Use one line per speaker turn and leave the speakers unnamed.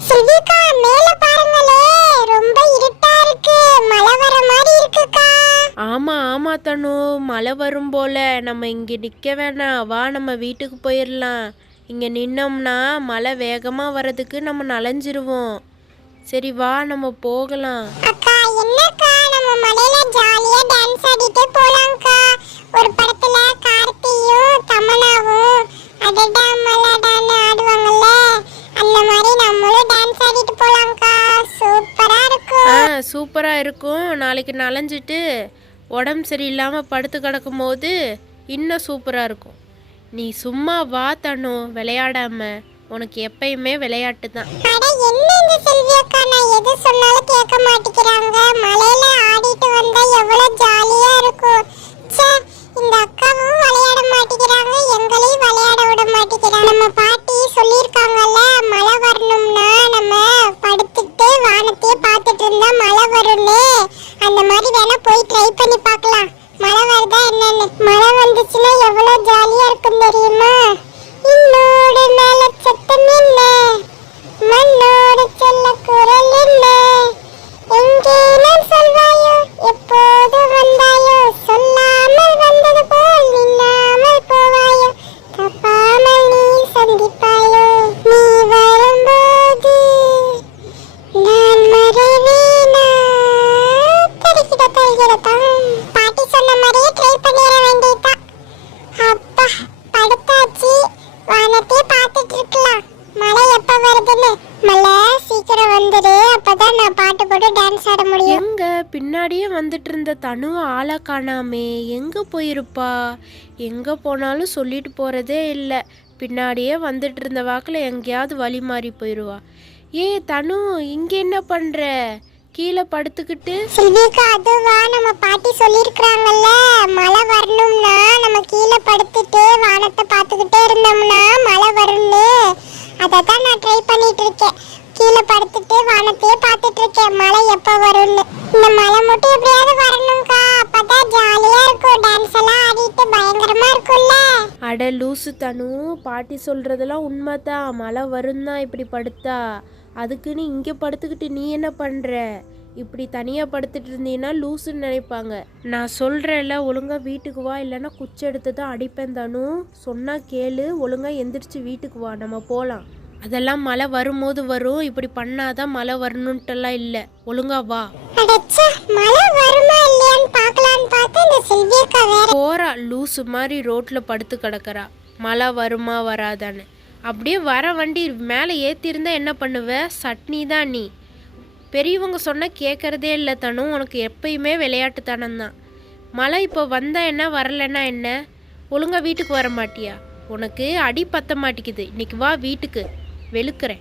செல்விக்கா மேல பாருங்களே ரொம்ப இருட்டா இருக்கு. மழை வர மாதிரி இருக்குக்கா.
ஆமா ஆமா தனு. மழை வரும் போல. நம்ம இங்க நிக்க வேணாம். வா நம்ம வீட்டுக்கு போயிடலாம் இங்க நின்னோம்னா மழை வேகமா வர்றதுக்கு நம்ம நனைஞ்சிருவோம் சரி வா நம்ம போகலாம்.
அக்கா என்னக்கா? நம்ம மலையில ஜாலியா டான்ஸ் ஆடிட்டு போலாம்க்கா. ஒரு படத்துல ஆடிட்டு போலாம்க்கா. சூப்பரா இருக்கும்.
ஆ சூப்பரா இருக்கும். நாளைக்கு நனைஞ்சிட்டு உடம்பு சரியில்லாம படுத்து கிடக்கும் போது இன்னும் சூப்பரா இருக்கும். நீ சும்மா வா தனு விளையாடாம. உனக்கு எப்பயுமே விளையாட்டு தான்.
அட என்ன இந்த செல்வி அக்கா நான் எது சொன்னாலும் கேட்க மாட்டேங்கிறாங்க. மலையில ஆடிட்டு வேணா போய் ட்ரை பண்ணி பார்க்கலாம். மழை வருதா என்னன்னு? மழை வந்துச்சுன்னா தரிக்கிட பாட்டி சொன்ன மாதிரியே ட்ரை பண்ணிட வேண்டியதுதான். அப்பா படுத்தாச்சு. வானத்தை பார்த்துட்டு இருக்கலாம். மழை எப்ப வருதுன்னு? மழை சீக்கிரம் வந்துடு அப்பதான் நான் பாட்டு போட்டு டான்ஸ் ஆட முடியும்.
எங்க? பின்னாடியே வந்துட்டு இருந்த தனு ஆளை காணாமே. எங்க போயிருப்பா? எங்க போனாலும் சொல்லிட்டு போறதே இல்லை. பின்னாடியே வந்துட்டு இருந்த வாக்கில் எங்கேயாவது வழி மாறி போயிடுவா ஏ தனு இங்க என்ன பண்ற? கீழே படுத்துக்கிட்டு
சில்விக்கா அதுவா? நம்ம பாட்டி சொல்லியிருக்கிறாங்கல்ல மழை வரணும்னா நம்ம கீழே படுத்துட்டு வானத்தை பார்த்துக்கிட்டே இருந்தோம்னா மழை வரும்னு. அதை தான் நான் ட்ரை பண்ணிட்டு இருக்கேன் கீழே படுத்துட்டு வானத்தையே பார்த்துட்டு இருக்கேன் மழை எப்போ வரும்னு. இந்த மழை மட்டும் எப்படியாவது வரணும்க்கா. அப்பதான் ஜாலியா இருக்கும். டான்ஸ் எல்லாம் ஆடிட்டு பயங்கரமா இருக்கும்ல.
அட லூசு தனு பாட்டி சொல்றதெல்லாம் உண்மைதான். மழை வரும் தான் இப்படி படுத்தா? அதுக்குன்னு இங்கே படுத்துக்கிட்டு நீ என்ன பண்ற? இப்படி தனியாக படுத்துட்டு இருந்தீங்கன்னா லூசுன்னு நினைப்பாங்க. நான் சொல்கிறேன்ல ஒழுங்கா வீட்டுக்கு வா இல்லைன்னா குச்சி எடுத்து தான் அடிப்பேன் தனு. சொன்னா கேளு ஒழுங்கா எந்திரிச்சு வீட்டுக்கு வா நம்ம போகலாம் அதெல்லாம் மழை வரும்போது வரும். இப்படி பண்ணாதான் மழை வரணுன்ட்டெல்லாம் இல்லை. ஒழுங்கா வா. போறா லூசு மாதிரி ரோட்ல படுத்து கிடக்கறா. மழை வருமா வராதான்னு. அப்படியே வர வண்டி மேலே ஏற்றிருந்தா என்ன பண்ணுவ? சட்னி தான் நீ. பெரியவங்க சொன்ன கேட்கறதே இல்லை தனும் உனக்கு எப்பயுமே விளையாட்டுத்தனம் தான். மழை இப்போ வந்தால் என்ன வரலன்னா என்ன? ஒழுங்கா வீட்டுக்கு வர மாட்டியா? உனக்கு அடி பத்த மாட்டேங்குது இன்னைக்கு வா வீட்டுக்கு. வெளுக்கிறேன்.